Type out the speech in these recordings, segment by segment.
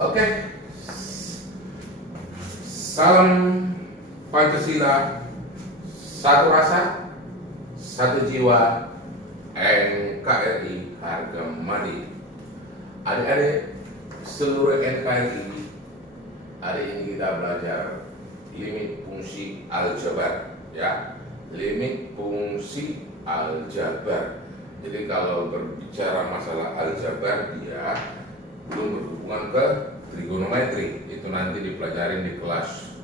Oke, salam Pancasila, satu rasa, satu jiwa, NKRI harga mati. Adik-adik seluruh NKRI, hari ini kita belajar limit fungsi aljabar, ya, limit fungsi aljabar. Jadi kalau berbicara masalah aljabar, dia belum berhubungan ke trigonometri, itu nanti dipelajarin di kelas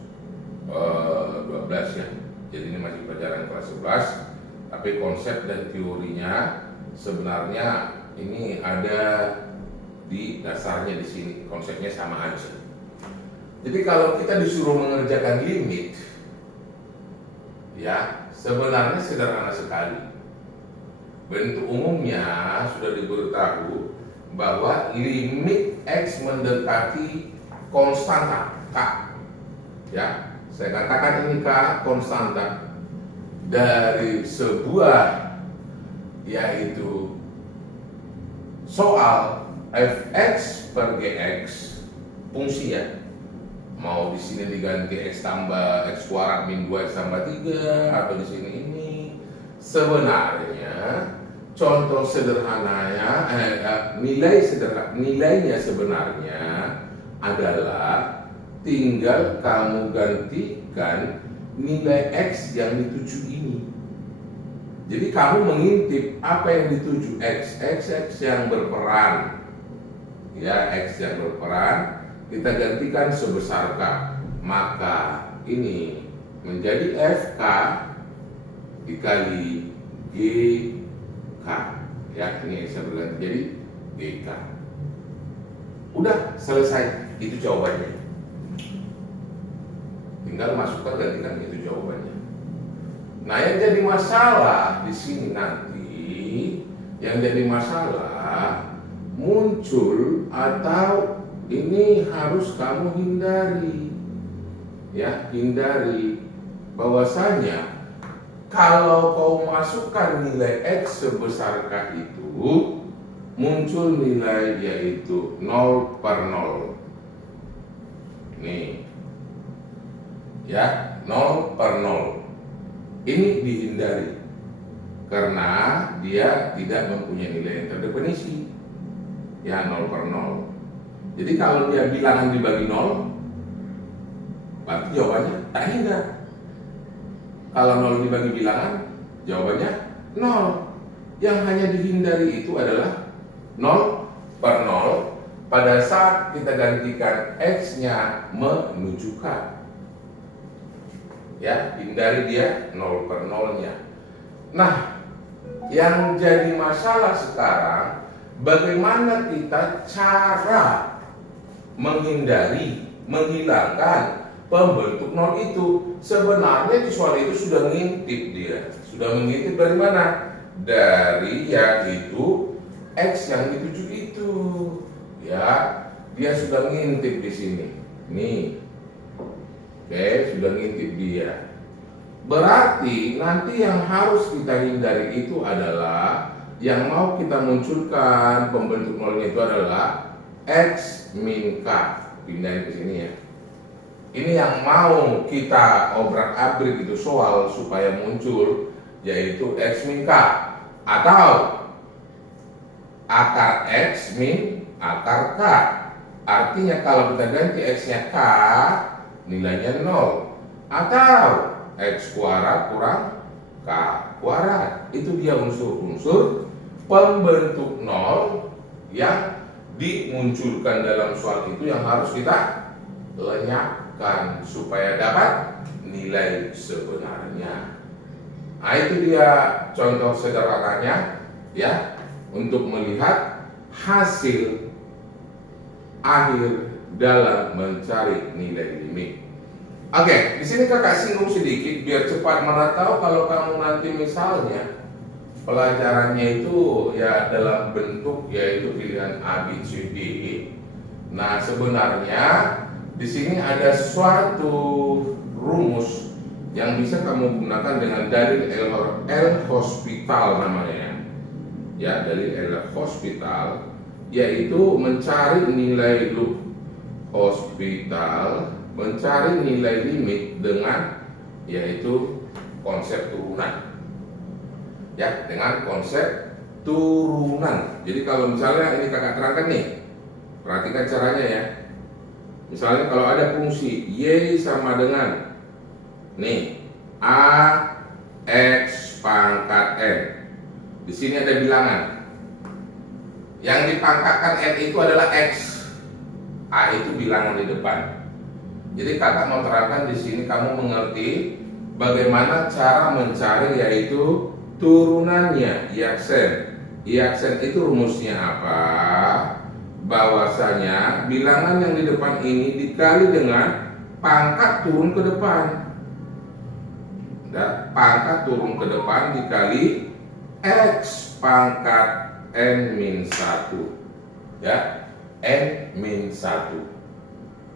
12 ya. Jadi ini masih pelajaran kelas 11, tapi konsep dan teorinya sebenarnya ini ada di dasarnya di sini, konsepnya sama aja. Jadi kalau kita disuruh mengerjakan limit, ya sebenarnya sederhana sekali. Bentuk umumnya sudah diberitahu bahwa limit X mendekati konstanta K, ya, saya katakan ini K konstanta dari sebuah yaitu soal fx per gx fungsi, ya, mau di sini diganti x tambah x kuadrat min 2x tambah 3 atau di sini ini sebenarnya contoh sederhananya nilainya sebenarnya adalah tinggal kamu gantikan nilai X yang dituju ini. Jadi kamu mengintip apa yang dituju X yang berperan, ya, X yang berperan kita gantikan sebesar K, maka ini menjadi FK dikali GK, ya, ini bisa berganti jadi GK. Udah selesai, itu jawabannya. Tinggal masukkan, gantikan, itu jawabannya. Nah, yang jadi masalah di sini nanti, yang jadi masalah muncul atau ini harus kamu hindari, ya, hindari bahwasanya kalau kau masukkan nilai X sebesar K itu muncul nilai yaitu 0 per 0. Nih, ya, 0 per 0. Ini dihindari karena dia tidak mempunyai nilai yang terdefinisi, ya, 0 per 0. Jadi kalau dia bilangan dibagi 0, berarti jawabannya tak hingga. Kalau 0 dibagi bilangan, jawabannya 0. Yang hanya dihindari itu adalah 0 per 0 pada saat kita gantikan X-nya menuju K. Ya, hindari dia 0 per 0-nya. Nah, yang jadi masalah sekarang, bagaimana kita cara menghilangkan pembentuk 0 itu. Sebenarnya di soal itu sudah ngintip dia. Sudah mengintip dari mana? Dari yaitu X yang dituju itu. Ya, dia sudah ngintip di sini. Nih. Oke, sudah ngintip dia. Berarti nanti yang harus kita hindari itu adalah yang mau kita munculkan pembentuk nolnya itu adalah X min K. Pindahin ke sini ya. Ini yang mau kita obrak-abrik itu soal supaya muncul yaitu X min K atau akar X min akar K. Artinya kalau kita ganti X-nya K, nilainya 0, atau X kuadrat kurang K kuadrat. Itu dia unsur-unsur pembentuk 0 yang dimunculkan dalam soal itu yang harus kita lenyapkan supaya dapat nilai sebenarnya. Nah, itu dia contoh sederhananya, ya, untuk melihat hasil akhir dalam mencari nilai limit. Oke, di sini kakak singgung sedikit biar cepat mana tahu kalau kamu nanti misalnya pelajarannya itu ya dalam bentuk yaitu pilihan A, B, C, D. Nah, sebenarnya di sini ada suatu rumus yang bisa kamu gunakan dengan dalil L'Hospital namanya. Ya, dalil L'Hospital yaitu mencari nilai loop hospital mencari nilai limit dengan yaitu konsep turunan. Ya, dengan konsep turunan. Jadi kalau misalnya ini kakak terangkan nih, perhatikan caranya ya. Misalnya kalau ada fungsi Y sama dengan nih A X pangkat N. Di sini ada bilangan. Yang dipangkatkan N itu adalah X. A itu bilangan di depan. Jadi kakak mau terangkan di sini kamu mengerti bagaimana cara mencari yaitu turunannya IAKSEN. IAKSEN itu rumusnya apa? Bahwasanya bilangan yang di depan ini dikali dengan pangkat turun ke depan. Dan pangkat turun ke depan dikali X pangkat N-1. Ya, N-1.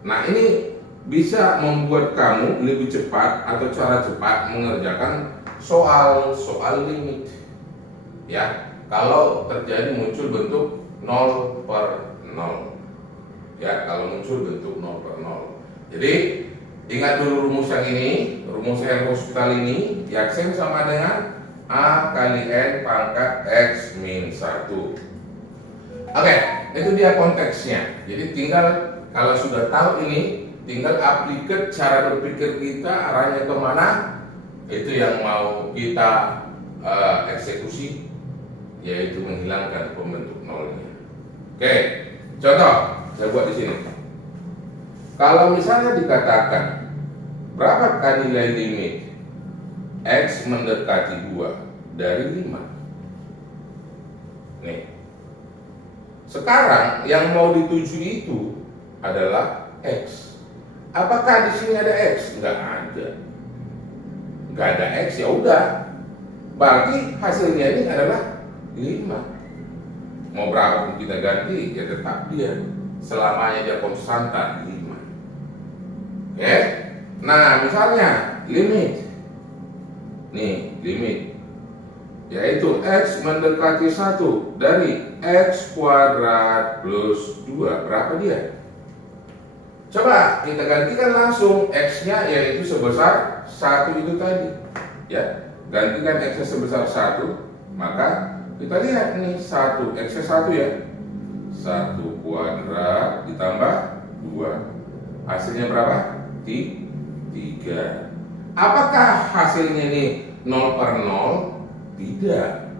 Nah, ini bisa membuat kamu lebih cepat atau cara cepat mengerjakan soal limit. Ya, kalau terjadi muncul bentuk 0/0. Ya, kalau muncul bentuk 0/0. Jadi ingat dulu rumus yang ini, rumus L hospital ini, IAKSEN sama dengan A kali N pangkat X-1. Oke, itu dia konteksnya. Jadi tinggal kalau sudah tahu ini, tinggal aplikasi cara berpikir kita arahnya kemana, itu yang mau kita eksekusi, yaitu menghilangkan pembentuk nolnya. Oke, contoh saya buat di sini. Kalau misalnya dikatakan berapakah nilai limit X mendekati 2 dari 5? Nih. Sekarang yang mau dituju itu adalah X. Apakah di sini ada X? Enggak ada. Enggak ada X, ya udah. Berarti hasilnya ini adalah 5. Mau berapa pun kita ganti, ya tetap dia. Selamanya dia konstanta 5. Oke. Nah, misalnya limit. Nih, limit yaitu X mendekati 1 dari X kuadrat plus 2. Berapa dia? Coba kita gantikan langsung X-nya yaitu sebesar 1 itu tadi. Ya, gantikan X-nya sebesar 1, maka kita lihat nih 1, X-nya 1 ya. 1 kuadrat ditambah 2. Hasilnya berapa? 3. Apakah hasilnya ini 0/0? Tidak.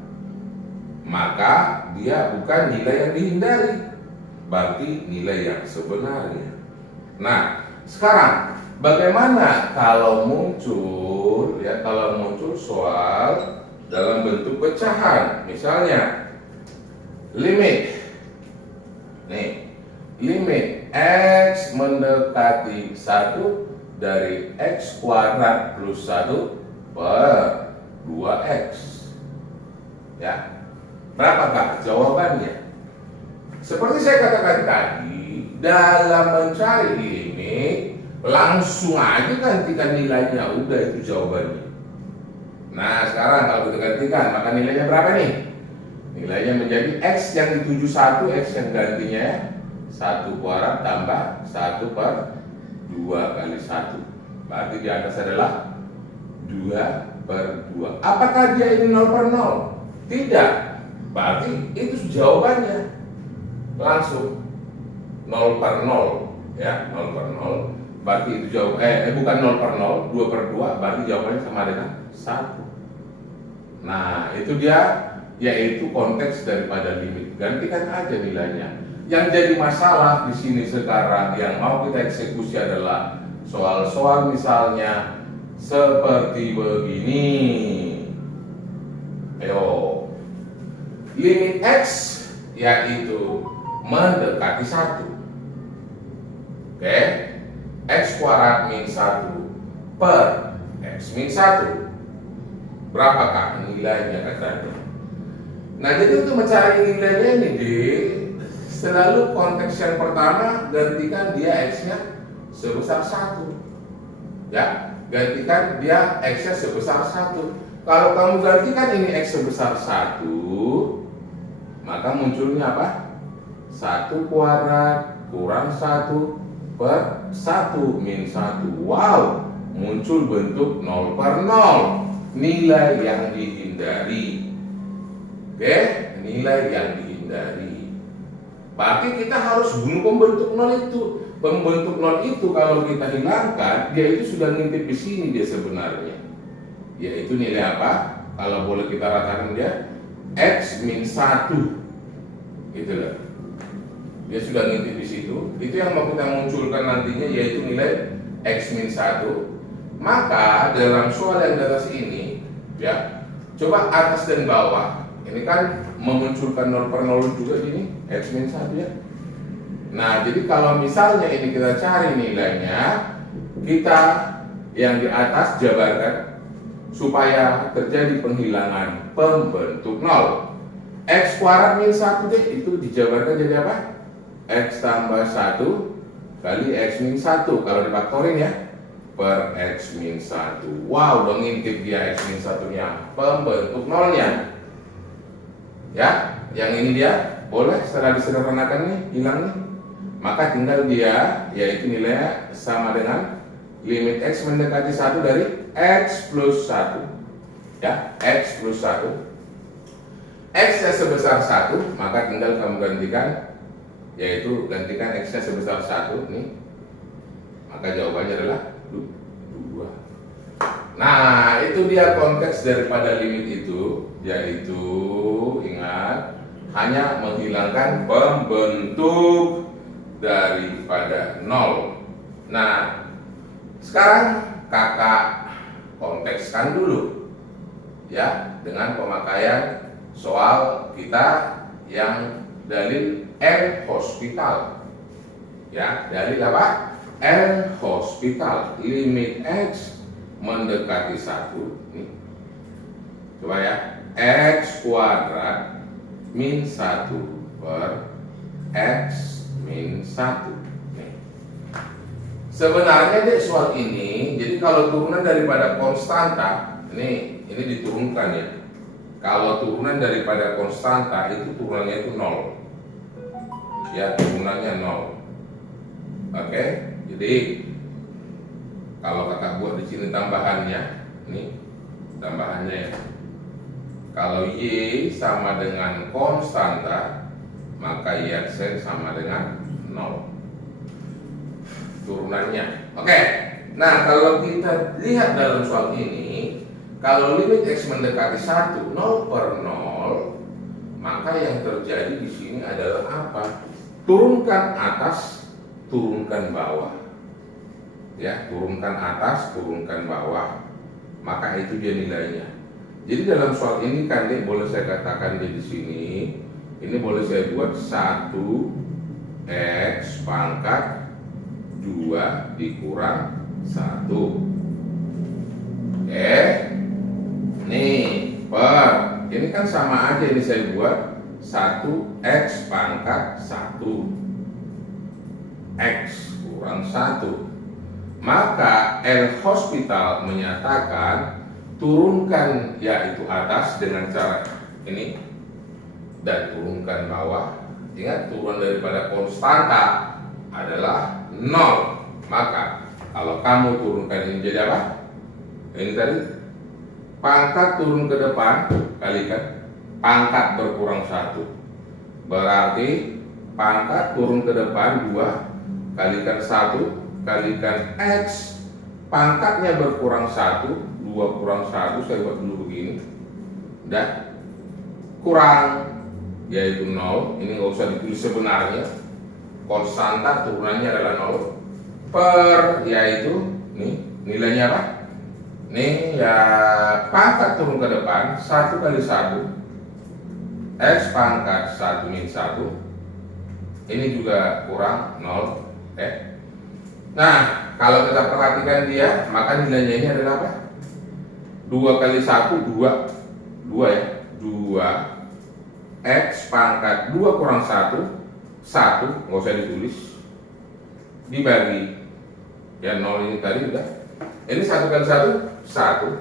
Maka dia bukan nilai yang dihindari, berarti nilai yang sebenarnya. Nah, sekarang bagaimana kalau muncul soal dalam bentuk pecahan? Misalnya limit. Nih, limit X mendekati 1 dari X kuadrat plus 1 per 2X. Ya, berapakah jawabannya? Seperti saya katakan tadi, dalam mencari limit langsung aja gantikan nilainya, udah itu jawabannya. Nah, sekarang kalau kita gantikan, maka nilainya berapa nih? Nilainya menjadi X yang dituju 1, X yang gantinya 1 kuadrat tambah 1 per 2 kali 1. Berarti di atas adalah 2/2. Apakah dia ini 0/0? Tidak. Berarti itu jawabannya langsung 0/0 ya, 0/0. Berarti itu bukan 0/0, 2/2, berarti jawabannya sama dengan 1. Nah, itu dia, yaitu konteks daripada limit. Gantikan aja nilainya. Yang jadi masalah di sini sekarang yang mau kita eksekusi adalah soal-soal misalnya seperti begini. Ayo. Limit X yaitu mendekati 1. Oke. X kuadrat min 1 per X min 1. Berapakah nilainya katanya? Nah, jadi untuk mencari nilainya ini selalu konteks yang pertama gantikan dia X-nya sebesar 1. Ya, gantikan dia X-nya sebesar 1. Kalau kamu gantikan ini X sebesar 1, maka munculnya apa? 1 kuadrat kurang 1 per 1 min 1. Wow, muncul bentuk 0 per 0. Nilai yang dihindari. Oke, nilai yang dihindari. Berarti kita harus bunuh pembentuk 0 itu. Pembentuk 0 itu kalau kita hilangkan, dia itu sudah ngintip di sini dia sebenarnya. Yaitu nilai apa? Kalau boleh kita ratakan dia X min 1. Gitu loh. Dia sudah ngintip di situ. Itu yang mau kita munculkan nantinya, yaitu nilai X min 1. Maka dalam soal yang di atas ini, ya, coba atas dan bawah. Ini kan memunculkan 0 per 0 juga gini, X min 1 ya. Nah, jadi kalau misalnya ini kita cari nilainya, kita yang di atas jabarkan supaya terjadi penghilangan pembentuk 0. X kuadrat min 1 deh, itu dijabarkan jadi apa? X tambah 1 kali X min 1, kalau difaktorin ya, per X min 1. Wow, udah ngintip dia X min 1 nya, pembentuk 0 nya. Ya, yang ini dia, boleh setelah disederhanakan nih, hilang nih. Maka tinggal dia, yaitu nilainya sama dengan limit X mendekati 1 dari X plus 1. Ya, X plus 1. X-nya sebesar 1, maka tinggal kamu gantikan, yaitu gantikan X-nya sebesar 1 nih. Maka jawabannya adalah 2. Nah, itu dia konteks daripada limit itu, yaitu ingat hanya menghilangkan pembentuk daripada 0. Nah, sekarang kakak kontekskan dulu ya dengan pemakaian soal kita yang dalil L hospital. Ya, dalil apa? L hospital, limit X mendekati 1 nih. Coba ya, X kuadrat min 1 per X min 1 nih. Sebenarnya deh soal ini, jadi kalau turunan daripada konstanta, ini diturunkan ya. Kalau turunan daripada konstanta itu turunannya itu 0. Ya, turunannya 0. Oke, jadi kalau kakak buat di sini tambahannya, ini tambahannya ya. Kalau Y sama dengan konstanta, maka Y sama dengan 0 turunannya. Oke. Nah, kalau kita lihat dalam soal ini, kalau limit X mendekati 1, 0 per 0, maka yang terjadi di sini adalah apa? Turunkan atas, turunkan bawah. Ya, turunkan atas, turunkan bawah. Maka itu dia nilainya. Jadi dalam soal ini kan boleh saya katakan di sini, ini boleh saya buat 1 X pangkat 2 dikurang 1. Oke. Nih, per. Ini kan sama aja, ini saya buat 1 X pangkat 1. X kurang 1. Maka L hospital menyatakan turunkan yaitu atas dengan cara ini dan turunkan bawah. Ingat, turun daripada konstanta adalah 0. Maka kalau kamu turunkan ini jadi apa? Ini tadi pangkat turun ke depan kalikan pangkat berkurang 1. Berarti pangkat turun ke depan 2 kalikan 1 kalikan X, pangkatnya berkurang 1, 2 kurang 1, saya buat dulu begini. Udah kurang, yaitu 0. Ini nggak usah ditulis sebenarnya. Konstanta turunannya adalah 0 per, yaitu nih nilainya apa? Nih ya, pangkat turun ke depan 1 kali 1 X pangkat 1 min 1. Ini juga kurang 0. Nah, kalau kita perhatikan dia, maka nilainya ini adalah apa? 2 kali 1, 2 ya, 2 X pangkat 2 kurang 1, 1, nggak usah ditulis, dibagi ya 0 ini tadi udah. Ini 1 kali 1, 1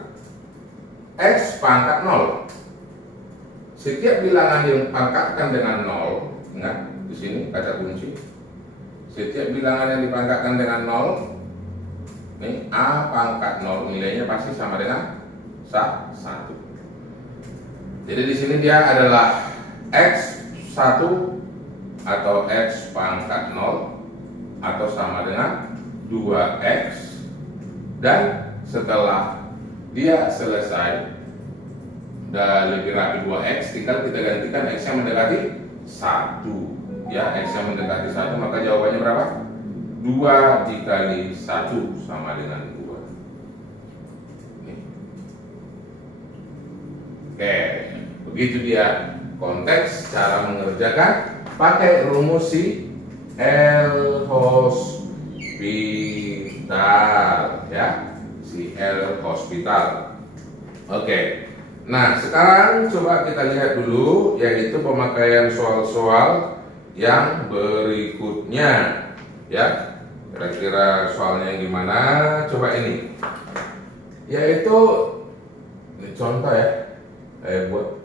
X pangkat 0. Setiap bilangan yang pangkatkan dengan 0, ingat di sini kata kunci, setiap bilangan yang dipangkatkan dengan 0, nih A pangkat 0 nilainya pasti sama dengan 1. Jadi di sini dia adalah X1 atau X pangkat 0 atau sama dengan 2X, dan setelah dia selesai dan lebih rapi 2X, tinggal kita gantikan X yang mendekati 1 ya. X yang mendekati 1, maka jawabannya berapa? 2 dikali 1 sama dengan 2. Nih. Oke, begitu dia konteks cara mengerjakan pakai rumus si L'Hospital ya, si L'Hospital. Oke. Nah, sekarang coba kita lihat dulu yaitu pemakaian soal-soal yang berikutnya ya. Kira-kira soalnya gimana? Coba ini. Yaitu ini contoh ya. Buat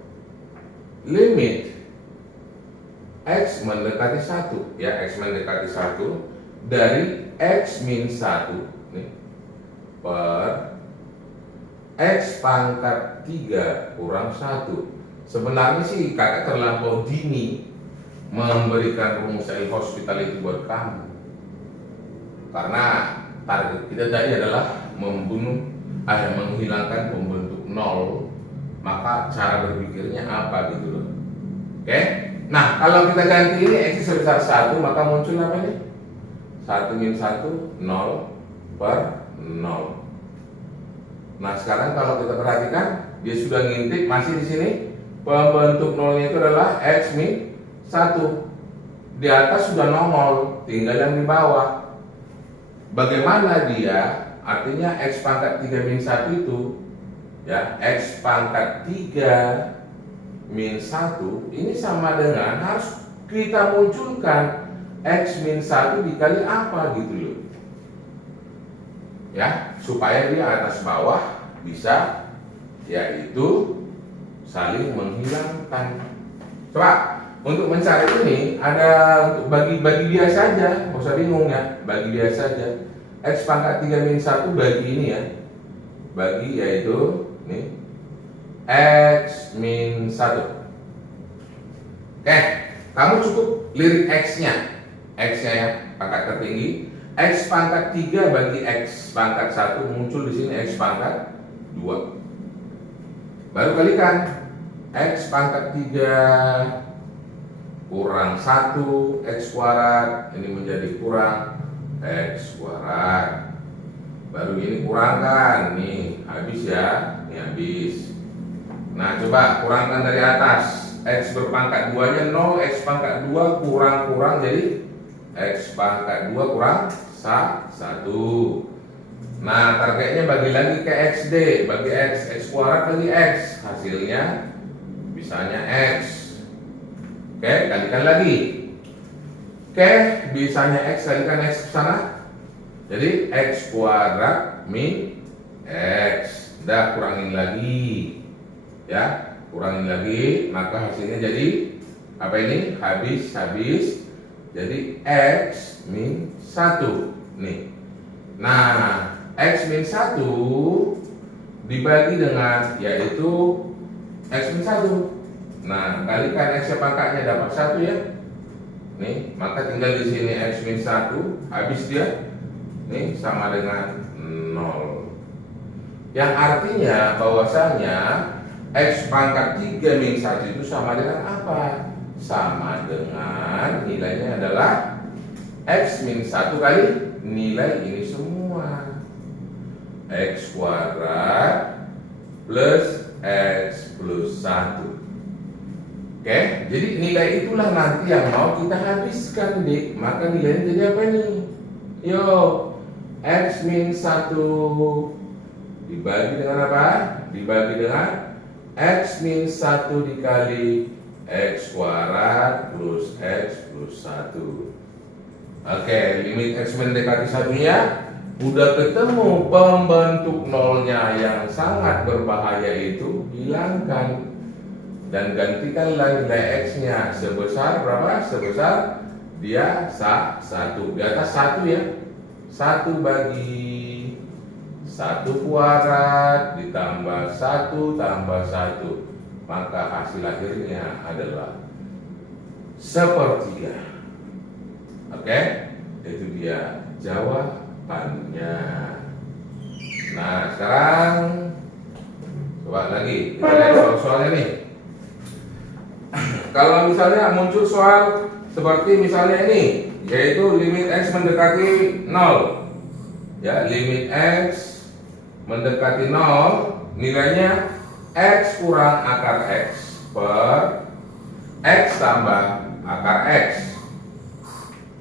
limit X mendekati 1 ya, X mendekati 1 dari X min 1 nih per X pangkat 3 kurang 1. Sebenarnya sih kakak terlampau dini memberikan rumus L'Hospital itu buat kamu, karena target kita tadi adalah menghilangkan pembentuk 0. Maka cara berpikirnya apa gitu loh. Oke. Nah, kalau kita ganti ini X sebesar 1, maka muncul apa nih? 1 min 1 0 per 0. Nah, sekarang kalau kita perhatikan, dia sudah ngintip masih di sini. Pembentuk 0-nya itu adalah X min 1. Di atas sudah nongol, tinggal yang di bawah. Bagaimana dia? Artinya X pangkat 3 min 1 itu ya, X pangkat 3 min 1 ini sama dengan harus kita munculkan X min 1 dikali apa gitu loh ya, supaya dia atas bawah bisa yaitu saling menghilangkan. Coba untuk mencari ini ada untuk bagi biasa aja, nggak usah bingung ya, bagi biasa aja. X pangkat 3 min 1 bagi ini ya, bagi yaitu nih X min 1. Oke, kamu cukup lirik X-nya ya, pangkat tertinggi. X pangkat 3 bagi X pangkat 1 muncul di sini X pangkat 2. Baru kalikan X pangkat 3 kurang 1 X kuadrat, ini menjadi kurang X kuadrat. Baru ini kurangkan, nih habis ya, ini habis. Nah, coba kurangkan dari atas. X berpangkat 2-nya 0, X pangkat 2 kurang jadi X pangkat 2 kurang 1. Nah, targetnya bagi lagi ke XD, bagi X kuadrat bagi X. Hasilnya bisanya X. Oke, kalikan lagi. Oke, bisanya X kalikan X ke sana. Jadi X kuadrat min X. Udah kurangin lagi. Ya, kurangin lagi, maka hasilnya jadi apa ini? Habis. Jadi X min 1 nih. Nah, X min 1 dibagi dengan yaitu X min 1. Nah, kalikan X pangkatnya dapat 1 ya. Nih, maka tinggal di sini X min 1 habis dia. Nih sama dengan 0. Yang artinya bahwasanya X pangkat 3 min 1 itu sama dengan apa? Sama dengan nilainya adalah X min 1 kali nilai ini semua, X kuadrat plus X plus 1. Oke, jadi nilai itulah nanti yang mau kita habiskan, Dik. Maka nilainya jadi apa nih? Yo, X min 1 dibagi dengan apa? Dibagi dengan X min 1 dikali X kuadrat plus X plus 1. Oke, limit X mendekati 1-nya udah ketemu, pembentuk nolnya yang sangat berbahaya itu hilangkan dan gantikanlah nilai X-nya sebesar berapa? Sebesar dia satu, di atas satu ya, 1 bagi 1 kuadrat ditambah 1 tambah 1, maka hasil akhirnya adalah sepertiga. Oke, itu dia jawabannya. Nah, sekarang coba lagi kita lihat soal-soalnya nih. Kalau misalnya muncul soal seperti misalnya ini, yaitu limit x mendekati 0. Ya, limit x mendekati 0, nilainya x kurang akar x per x tambah akar x.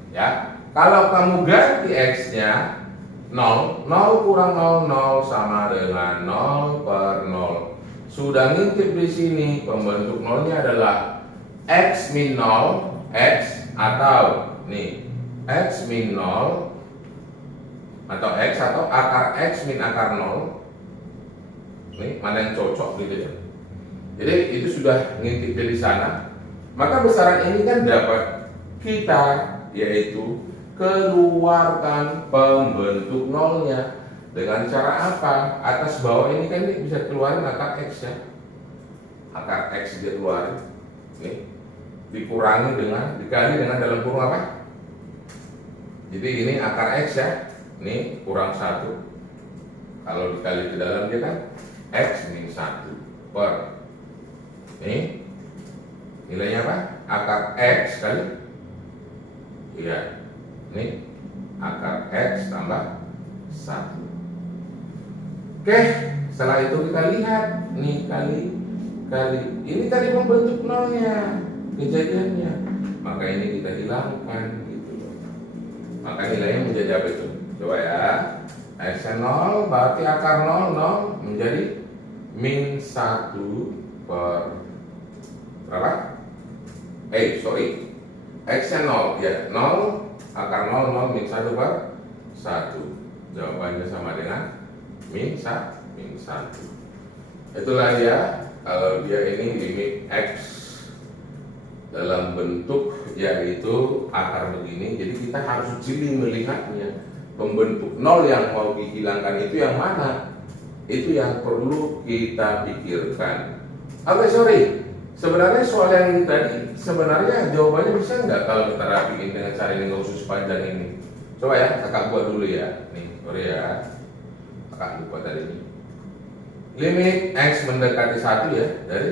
Ya, kalau kamu ganti x-nya 0, 0 kurang 0, 0 sama dengan 0 per 0. Sudah ngintip di sini, pembentuk nolnya adalah x min 0, x atau nih x min 0 atau x atau akar x min akar 0. Nih, mana yang cocok gitu ya. Jadi itu sudah ngintip di sana. Maka besaran ini kan dapat kita yaitu keluarkan pembentuk nolnya dengan cara apa? Atas bawah ini kan ini bisa keluarin akar x ya. Akar x dia keluarin. Nih, dikurangi dengan dikali dengan dalam kurung apa? Jadi ini akar x ya. Ini kurang 1. Kalau dikali ke dalam dia kan x min 1 per ini nilainya apa? Akar x kali, iya, ini akar x tambah 1. Oke, setelah itu kita lihat nih kali ini tadi membentuk nolnya kejadiannya, maka ini kita hilangkan gitu loh. Maka nilainya menjadi apa itu? Coba ya, x 0 berarti akar 0 menjadi min 1 per berapa? X 0 ya 0 akar 0 min 1 per 1. Jawabannya sama dengan min 1. Itulah dia, kalau dia ini limit x dalam bentuk yaitu akar begini. Jadi kita harus jeli melihatnya. Pembentuk nol yang mau dihilangkan itu yang mana? Itu yang perlu kita pikirkan. Sebenarnya soal yang ini tadi sebenarnya jawabannya bisa nggak kalau kita rapiin dengan cara ini, nggak usah sepanjang ini. Coba ya, kakak buat dulu ya. Nih, sorry ya, kakak lupa tadi ini. Limit x mendekati 1 ya, dari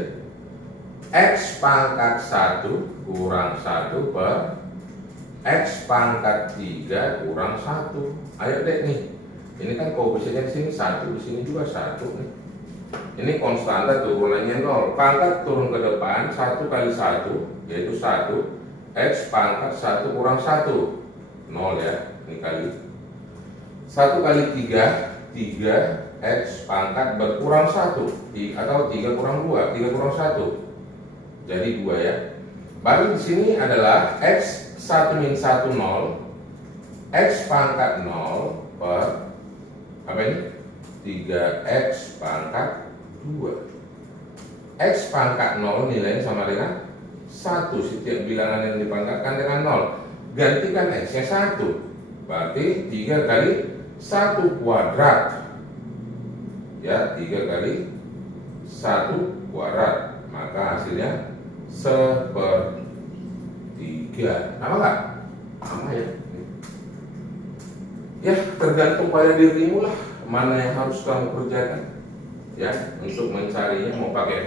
x pangkat 1 kurang 1 per x pangkat 3 kurang 1. Ayo deh nih. Ini kan koefisiennya di sini 1, di sini juga 1 nih. Ini konstanta turunannya 0. Pangkat turun ke depan 1 kali 1 yaitu 1. X pangkat 1 kurang 1 0 ya. Ini kali 1 kali 3 x pangkat berkurang 1 atau 3 kurang 2, 3 kurang 1 jadi 2 ya. Baru di sini adalah x 1 min 1 0, x pangkat 0 per apa ini? 3x pangkat 2. X pangkat 0 nilainya sama dengan 1. Setiap bilangan yang dipangkatkan dengan 0. Gantikan x-nya 1. Berarti 3 kali 1 kuadrat. Ya, 3 kali 1 kuadrat. Maka hasilnya sepertiga. Sama nggak? Sama ya. Ya, tergantung pada dirimu lah mana yang harus kamu kerjakan. Ya, untuk mencarinya mau pakai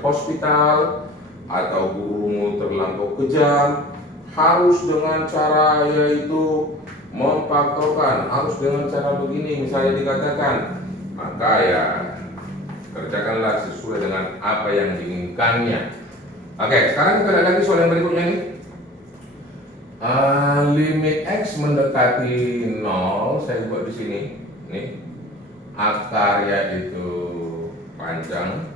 hospital atau gurumu terlampau kejam, harus dengan cara yaitu mempakrolkan, harus dengan cara begini misalnya dikatakan, maka ya kerjakanlah sesuai dengan apa yang diinginkannya. Oke, sekarang kita lihat lagi soal yang berikutnya nih. Limit x mendekati 0, saya buat di sini. Nih, akarnya itu panjang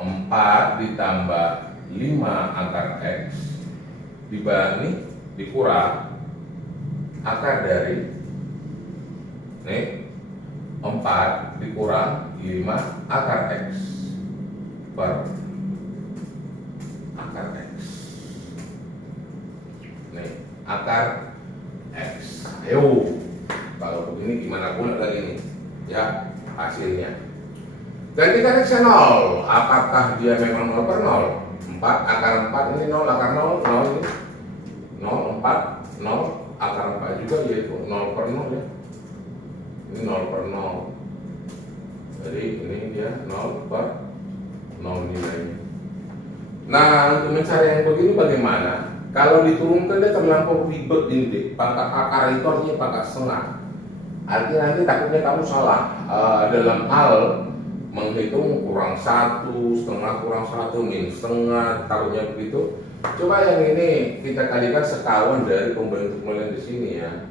4 ditambah 5 akar x dibagi dikurang akar dari nih 4 dikurang 5 akar x per akar x. akar X. Ayo, kalau begini gimana pula lagi nih ya hasilnya. Gantikan X 0, apakah dia memang 0 per 0? 4 akar 4 ini 0 akar 0, 0 ini 0, 4, 0 akar 4 juga, yaitu 0 per 0 ya. Ini 0 per 0. Jadi ini dia 0 per 0 nilainya. Nah, untuk mencari yang begini bagaimana? Kalau diturunkan dia terlampau ribet ini, pangkat akar itu artinya pangkat setengah. Artinya nanti takutnya kamu salah dalam hal menghitung kurang 1, setengah kurang 1, min setengah, takutnya begitu. Coba yang ini kita kalikan sekawan dari pembentuk nol yang di sini ya.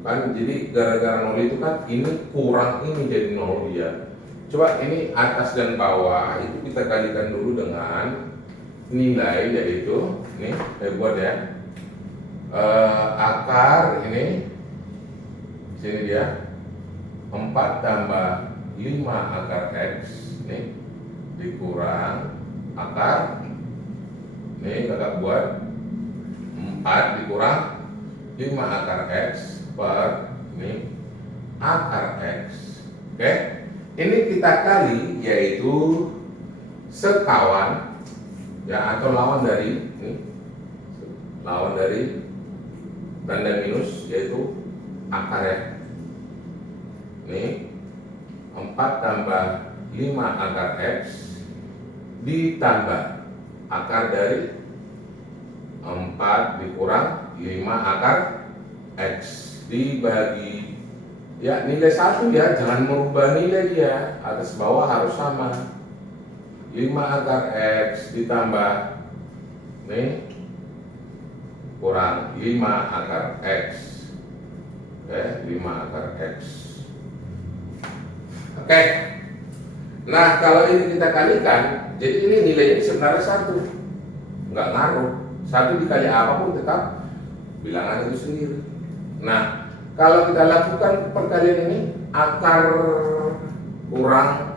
Kan jadi gara-gara 0 itu kan ini kurang ini jadi 0 dia. Coba ini atas dan bawah itu kita kalikan dulu dengan nilai, yaitu nih saya buat ya, akar ini sini dia 4 tambah 5 akar X nih dikurang akar nih kakak buat 4 dikurang 5 akar X per ini akar X. Oke, ini kita kali yaitu sekawan ya, atau lawan dari ini, lawan dari tanda minus yaitu akar ya. Ini 4 tambah 5 akar X ditambah akar dari 4 dikurang 5 akar X dibagi ya nilai 1 ya, jangan merubah nilai dia, atas bawah harus sama. 5 akar X ditambah nih kurang 5 akar X. Oke, 5 akar X. Oke, nah kalau ini kita kalikan, jadi ini nilainya sebenarnya 1, nggak ngaruh. 1 dikali apapun tetap bilangan itu sendiri. Nah, kalau kita lakukan perkalian ini, akar kurang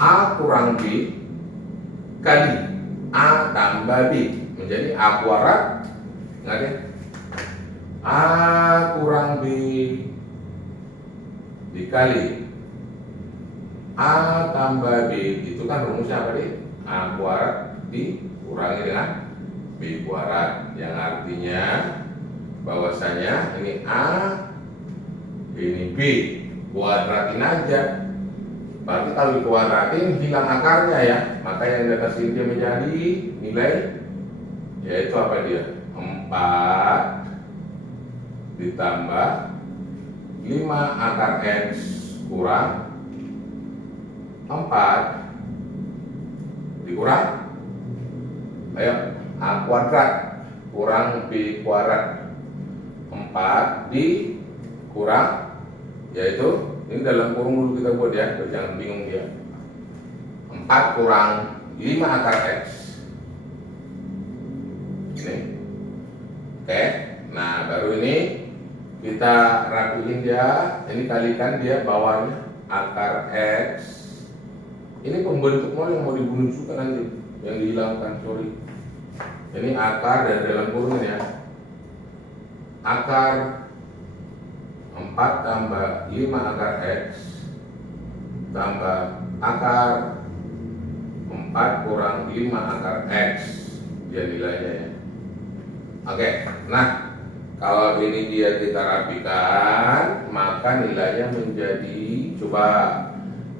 A kurang B kali A tambah B menjadi A kuadrat, nggak deh? A kurang B dikali A tambah B, itu kan rumusnya apa deh? A kuadrat dikurangi dengan B kuadrat, yang artinya bahwasanya ini A ini B, kuadratin aja. Berarti kalau dikuadratin hilang akarnya ya, maka yang di atas ini dia menjadi nilai yaitu apa dia? 4 ditambah 5 akar X kurang 4 dikurang, ayo A kuadrat kurang B kuadrat, 4 dikurang yaitu ini dalam kurung dulu kita buat ya, jangan bingung dia. 4 kurang 5 akar X ini. Oke, nah baru ini kita rapiin dia, ini kalikan dia bawahnya akar X. Ini pembentuk nol yang mau dibunuh juga nanti, yang dihilangkan, sorry. Ini akar dari dalam kurung ya. Akar 4 tambah 5 akar X tambah akar 4 kurang 5 akar X, dia nilainya ya. Oke, nah kalau ini dia kita rapikan, maka nilainya menjadi, coba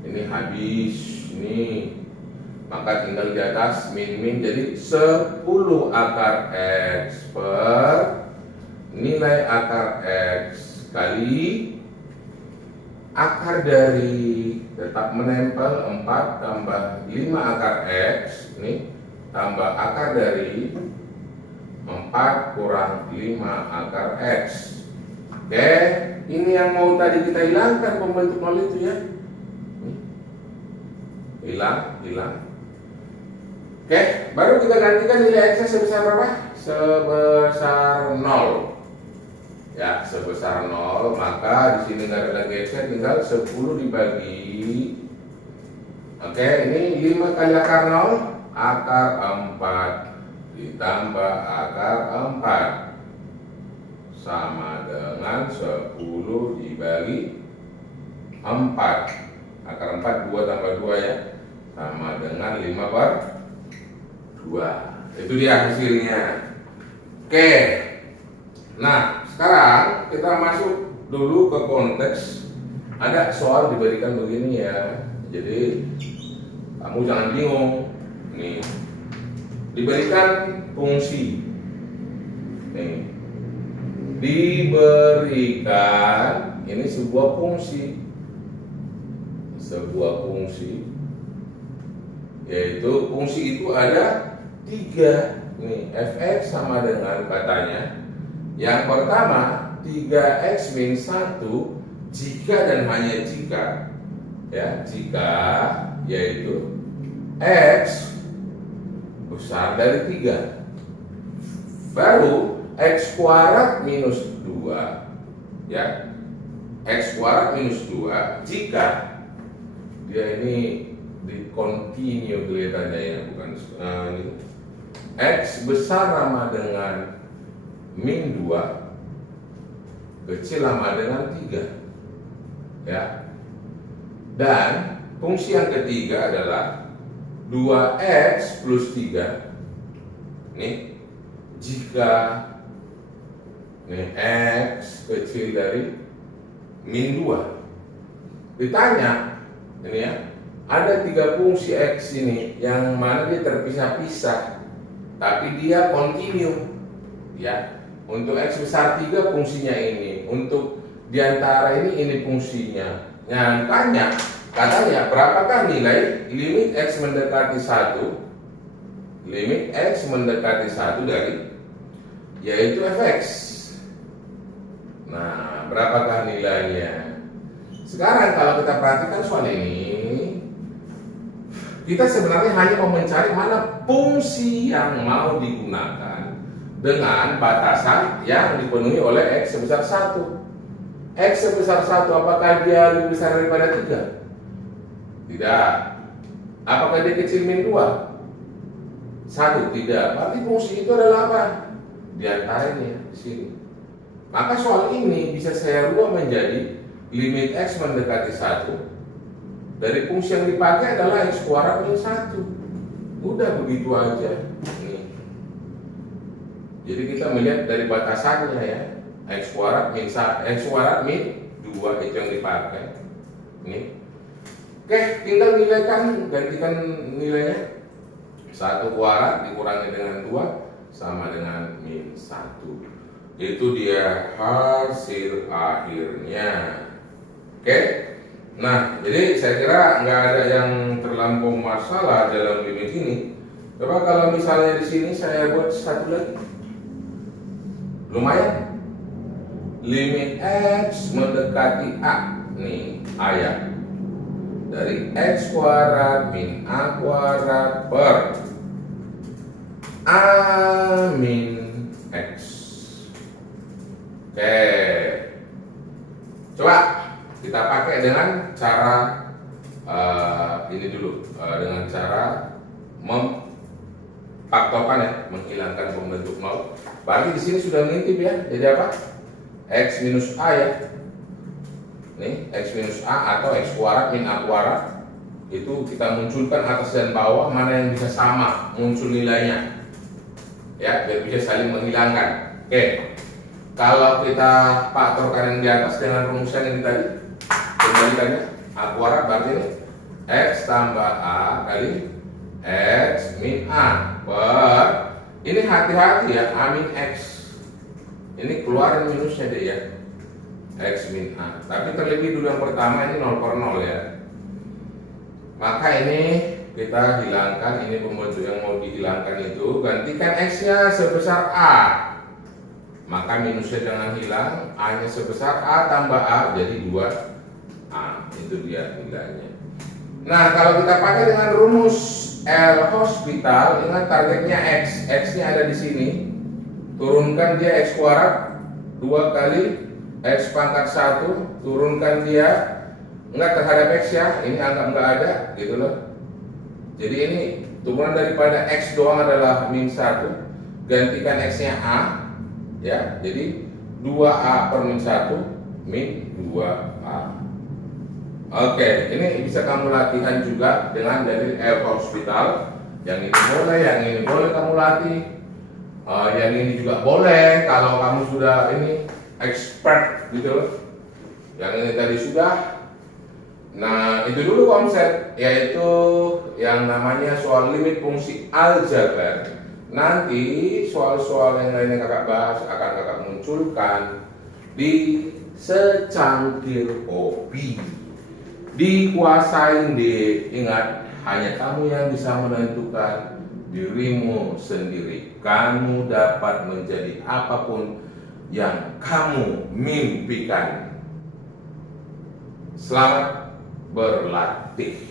ini habis ini, maka tinggal di atas min jadi 10 akar X per nilai akar X kali akar dari tetap menempel 4 tambah 5 akar X ini tambah akar dari 4 kurang 5 akar X. Oke, ini yang mau tadi kita hilangkan pembentuk nol itu ya, hilang. Oke, baru kita gantikan nilai X sebesar berapa? Sebesar 0 ya, sebesar 0, maka di sini nggak ada lagi X, tinggal 10 dibagi. Oke, ini 5 kali akar 0, akar 4 ditambah akar 4 sama dengan 10 dibagi 4. Akar 4 2 tambah 2 ya, sama dengan 5/2. Itu dia hasilnya. Oke. Nah, sekarang kita masuk dulu ke konteks. Ada soal diberikan begini ya. Jadi kamu jangan bingung. Nih. Diberikan fungsi. Nih. Diberikan ini sebuah fungsi. Yaitu fungsi itu ada 3 nih, fx sama dengan katanya yang pertama 3x min 1 jika dan hanya jika ya, jika yaitu x besar dari 3, baru x kuadrat minus 2 ya, x kuadrat minus 2 jika dia ini di continue kelihatannya ya, bukan ini x besar sama dengan min 2 kecil sama dengan 3 ya. Dan fungsi yang ketiga adalah 2x plus 3 nih jika nih x kecil dari min 2. Ditanya ini ya, ada 3 fungsi x ini yang mana dia terpisah-pisah tapi dia continue ya. Untuk x besar 3 fungsinya ini, untuk diantara ini fungsinya. Nah, katanya berapakah nilai limit x mendekati 1 dari yaitu fx. Nah, berapakah nilainya? Sekarang kalau kita perhatikan soal ini, kita sebenarnya hanya mau mencari mana fungsi yang mau digunakan dengan batasan yang dipenuhi oleh x sebesar 1. X sebesar 1 apakah dia lebih besar daripada 3? Tidak. Apakah dia kecil min 2? 1, tidak. Berarti fungsi itu adalah apa? Di antara ini ya, di sini. Maka soal ini bisa saya rubah menjadi limit x mendekati 1 dari fungsi yang dipakai adalah x kuadrat min 1. Udah begitu aja. Nih. Jadi kita melihat dari batasannya ya, x kuadrat min 2 itu yang dipakai. Nih. Oke, tinggal nilaikan, gantikan nilainya. 1 kuadrat dikurangi dengan 2 sama dengan min 1. Itu dia hasil akhirnya. Oke. Nah, jadi saya kira nggak ada yang terlampau masalah dalam limit ini. Coba kalau misalnya di sini saya buat satu lagi, lumayan. Limit x mendekati a, nih a ya, dari x kuadrat min a kuadrat per a min x. Oke, coba kita pakai dengan cara ini dulu, dengan cara memfaktorkan ya, menghilangkan pembentuk 0. Berarti di sini sudah mengintip ya, jadi apa? X minus a ya. Nih, x minus a atau x kuadrat min a kuadrat itu kita munculkan atas dan bawah, mana yang bisa sama muncul nilainya. Ya, biar bisa saling menghilangkan. Oke. Kalau kita faktorkan yang di atas dengan rumusan ini tadi, kembalikannya a kuadrat berarti ini x tambah a kali x min a per, ini hati-hati ya, a min x ini keluarin minusnya deh ya, x min a. Tapi terlebih dulu yang pertama ini 0 per 0 ya, maka ini kita hilangkan, ini pembentuk yang mau dihilangkan itu, gantikan x nya sebesar a, maka minusnya jangan hilang, a nya sebesar a tambah a jadi 2a, itu dia nilainya. Nah, kalau kita pakai dengan rumus L'Hospital, ingat targetnya x nya ada di sini, turunkan dia x kuadrat 2 kali x pangkat 1, turunkan dia enggak terhadap x ya, ini anggap enggak ada gitu loh. Jadi ini turunan daripada x doang adalah min 1, gantikan X-nya A, ya. Jadi 2A per min 1 min 2A. Oke, ini bisa kamu latihan juga dengan dalil L hospital. Yang ini boleh, yang ini boleh kamu latih. Yang ini juga boleh kalau kamu sudah ini expert gitu loh. Yang ini tadi sudah. Nah, itu dulu konsep, yaitu yang namanya soal limit fungsi aljabar. Nanti soal-soal yang lainnya kakak bahas akan kakak munculkan di secangkir kopi. Dikuasain deh, ingat hanya kamu yang bisa menentukan dirimu sendiri. Kamu dapat menjadi apapun yang kamu mimpikan. Selamat berlatih.